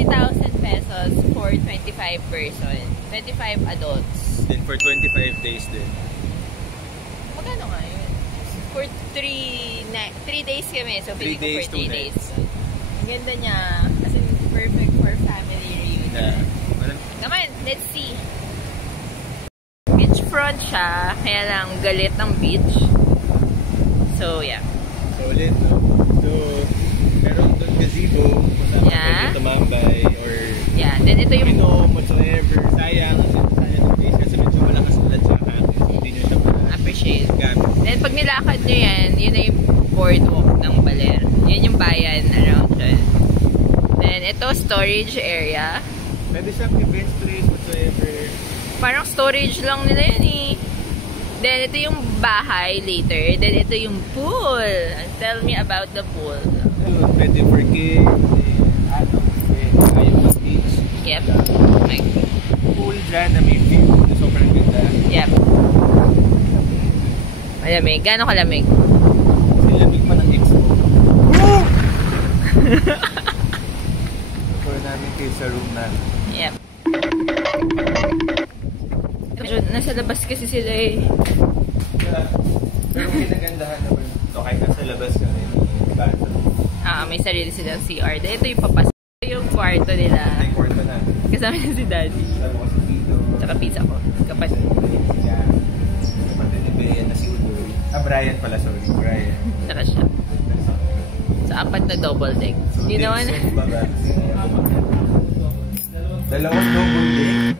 20,000 pesos for 25 person. 25 adults. Then for 25 days din. Magkano nga yun? For 3 days kami. So, 3 days, for 3 2 days. Ang ganda niya. As in, perfect for family reunion. Come on, let's see. Beachfront siya. Kaya lang galit ng beach. So, yeah. So, ulit, no? So, meron doon gazebo. Kung pwede tumambay. Or yeah, then ito yung whatsoever. Sayang ng place kasi medyo malakas ulan sa hangin. Hindi nyo siya appreciate. Then pag nilakad nyo yan, yun na yung boardwalk ng Baler. Yun yung bayan around dyan. Then ito, storage area. Pwede siyang event place whatsoever. Parang storage lang nila yun eh. Then ito yung bahay later. Then ito yung pool. Tell me about the pool. Pwede for kids. Ayaw ng beach. Yep. Pool dyan na may view. Sobrang ganda. Yep. Malamig. Gano'ng kalamig? Lamig pa ng expo. Before namin kayo sa room na. Yep. Nasa labas kasi sila eh. Pero kinagandahan naman. So kahit nasa labas ka rin. May sarili silang CR. Ito yung papasok. Ito yung kwarto nila. Ito yung kwarto na. Kasama niya si Daddy. Kasama ko si Tito. Tsaka pizza ko. Kapatid. Kapatid ni Brian na si Udoy. Brian pala. Sorry. Brian. Tsaka siya. Sa apat na double deck. So, you know na? Dalawang double deck.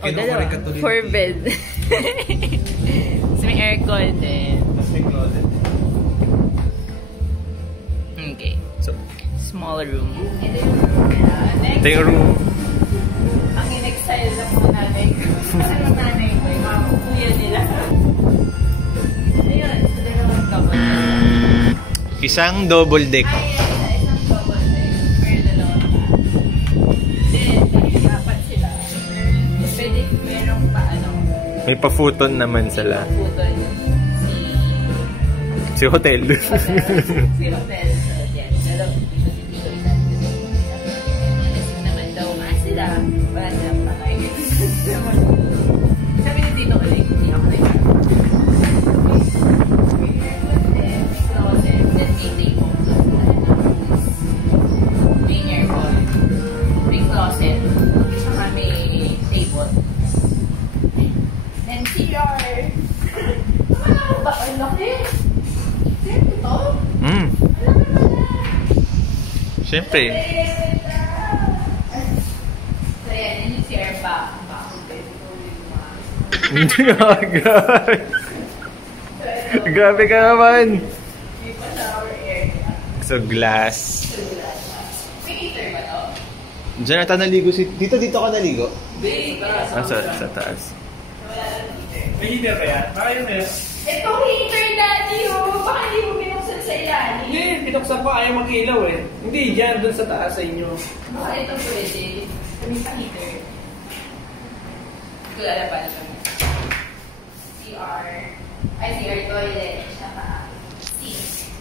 Oh, dalawa. 4 bed. So may aircon din. Tapos may closet. Okay. So, small room. Ito yung room. Ang in-excite lang po namin. Ang nanay ko, yung mga kukuya nila. Ayun, so dalawang double deck. Isang double deck. Isang double deck. Pero dalawang. Then, dapat sila. Pwede, merong pa ano. May pa-futon naman sila. Futon. Si hotel. Si hotel. So, yan. Dalawang. Naman daw nga sila. Wala silang patay. Sabi na dito ulit. Hindi ako na yan. May closet. Then may table. May aircon. May closet. Saka may table. Then CR. Ano ba? Ang laki. Sino ito? Siyempre. So yan, yun yung CR ba? Grabe ka naman. May pa shower area. So glass. May heater ba to? Diyan ata naligo si... Dito ka naligo? Hindi. Sa taas. Wala lang heater. May heater ba yan? Baka yun eh. Ito heater, Daddy, oh! Baka hindi mo binuksan sa ilalim. Hindi, pinuksan pa. Ayaw mag-ilaw eh. Hindi, dyan, dun sa taas sa inyo. Baka ito pwede. May pa heater. Ito lalaban siya. CR. Ay, CR toilet. Saka sink.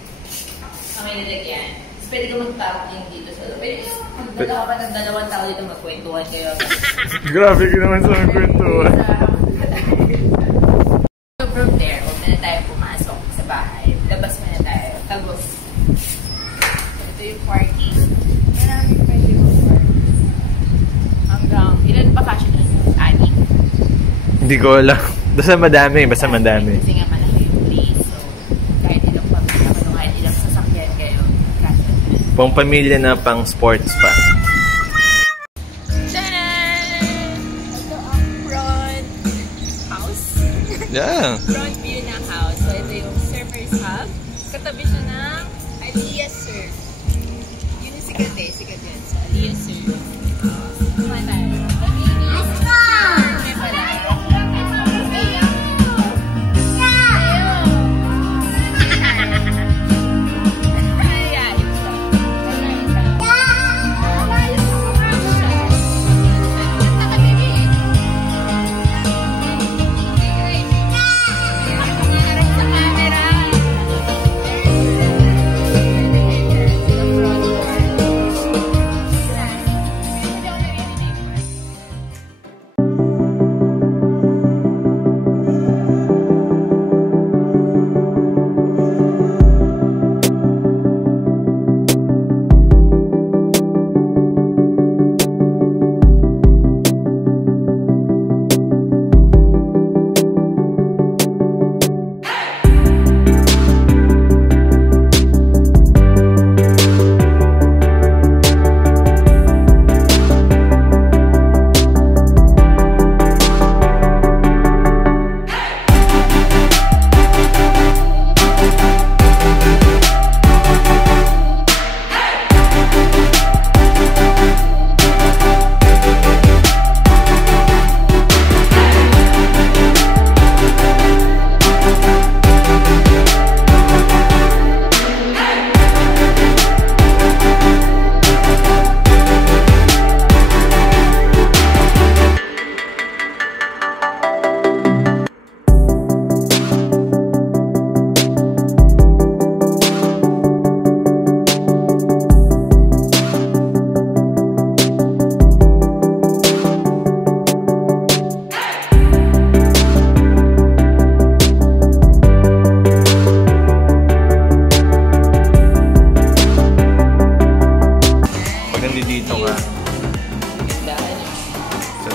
Ang may nalagyan. Tapos pwede ka mag-parking dito sa loob. Pwede ka magdala ka pa ng 2 tao dito magkwentuhan kayo. Grabe ka naman sa kwentuhan. So from there, huwag na tayo pumasok sa bahay. Labas na tayo. Tagos. Ito yung parking. Marami pwede mag-parking. Hanggang, ilan pa kasi na? 6? Hindi ko alam. Basta madami. Kasi nga malaki yung place. So, kahit ilang pamilya, kahit ilang sasakyan kayo, kasi. Pang pamilya na pang sports pa. Tadan! Ito ang front house. Yeah. Front view ng house. So, ito yung surfer's hub. Katabi siya ng Alias Surf. Yun yung sikat eh. Sikat yan. So, Alias Surf. Kumain tayo. Let's go! May pala.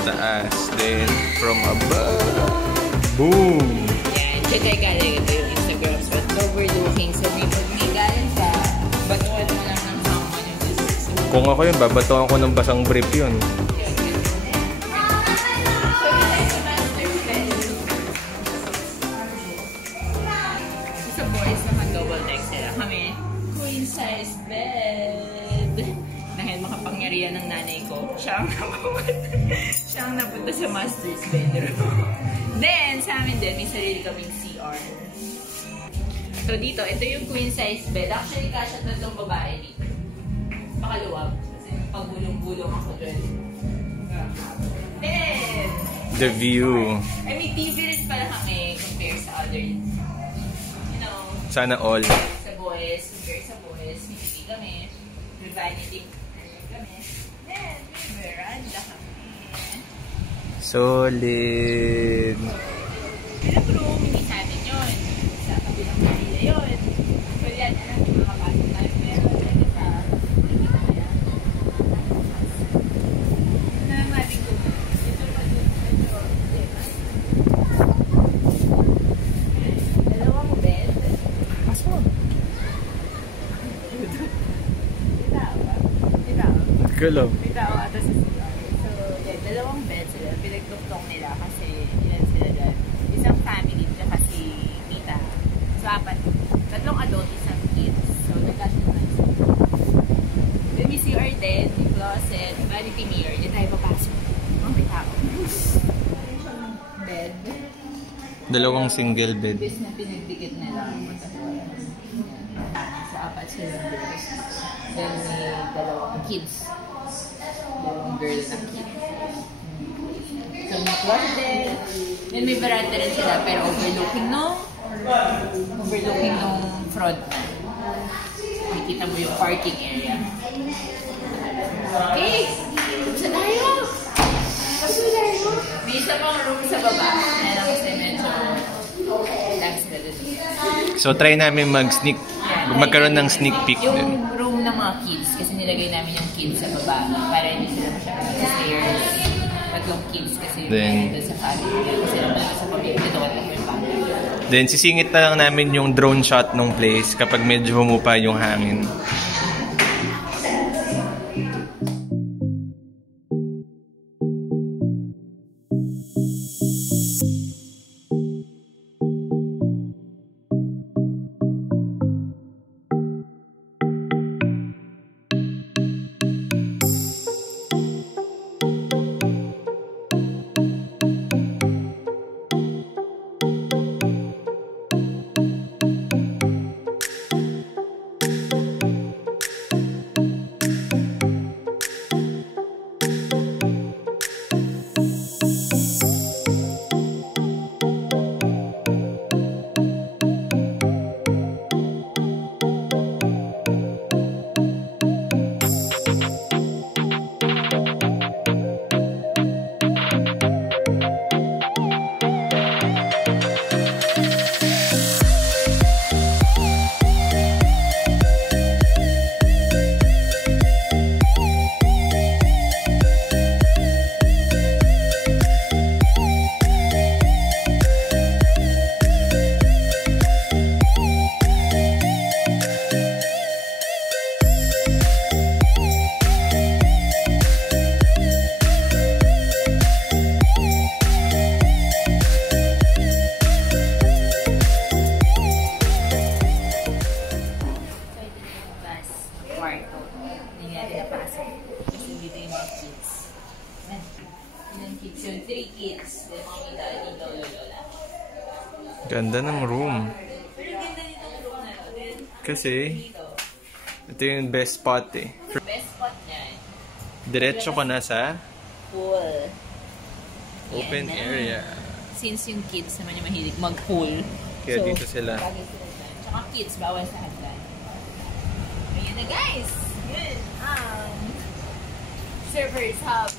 taas. Then, from above. Boom! Yan, check kayo galing ito yung Instagram spot. Overlooking. Sabi mo, may galing ka. Batuan mo lang ng someone yung business. Kung ako yun, babatuan ko ng basang brief yun. Sa boys naman, double deck sila. Kami, queen size bed. Dahil makapangyarihan ng nanay ko, siya ang napunta sa master's bedroom. Then, sa amin din, may sarili kaming CR. So dito, ito yung queen size bed. Actually, kasya tatlong babae dito. Makaluwag. Kasi pagbulong-bulong ako dun. Then, The view. I mean, TV rin pala kami compare sa other, you know, Sana all. sa boys, compare sa boys, may TV kami, may vanity kami, then may veranda kami. Solid. Pero room, hindi sa atin yun. Sa kabilang kanila yun. So yan, alam, makapasok tayo. Pero, ano sa, na maling ko. Ito pa dun, dalawang bed. Pasok. Galaw. May tao ata sa CR. So, yan, dalawang bed sila. Pinagtuktong nila kasi ilan sila dyan. Isang family tsaka si Mita. So, apat. Tatlong adult, isang kids. So, nagkasya na isa. Then, may CR din, may closet, vanity mirror. Diyan tayo papasok. Oh, may tao. Bed. Dalawang single bed. Bis na pinagdikit nila. Sa apat silang girls. Then, may dalawang kids. Dalawang girl na kids. So, may closet. Then, may veranda rin sila, pero overlooking nung front na. Makikita mo yung parking area. Okay! Saan tayo? May isa pang room sa baba. Kaya lang kasi medyo dami sila dun. So, try namin magkaroon ng sneak peek Yung din. room ng mga kids, kasi nilagay namin yung kids sa baba para hindi sila masyadong sa stairs. Tatlong kids kasi yung Then, dito sa family. Kasi naman sa pamilya, dito wala yung family. Then, sisingit na lang namin yung drone shot ng place kapag medyo humupa yung hangin. Yung 3 kids. Then, mga dito, lola. Ganda ng room. Pero ganda dito ang room na rin. Kasi, ito yung best spot eh. Best spot niya. Diretso ka na sa Pool. open Yan na. area. Since yung kids naman yung mahilig mag-pool. Kaya dito sila. Lagi sila dyan. Tsaka kids, bawal sa hagdan. Ayan na guys! Yun. Servers hub.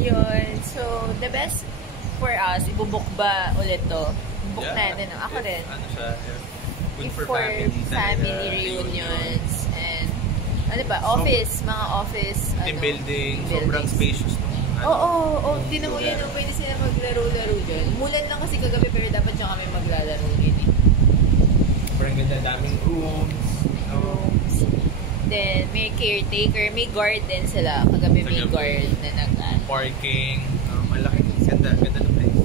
Yun. So, the best for us, ibubuk ba ulit to? Book natin. No? Ako rin. Ano siya? Good For for family reunions and ano ba? Office. Mga office. Team ano, building. team Sobrang buildings. spacious ng Oo, tinan mo yun, pwede sila maglaro-laro dyan. Mulan lang kasi kagabi pero dapat siya kami maglalaro rin eh. Sobrang ganda, daming rooms. Rooms. Then, may caretaker, may guard din sila. Kagabi may guard na parking, malaki. Ganda ng place.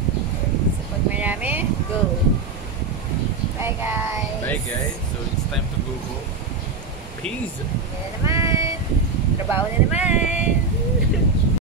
So, pag marami, go. Bye guys. Bye guys. So, it's time to go home. Peace. Yan na naman. Trabaho na naman.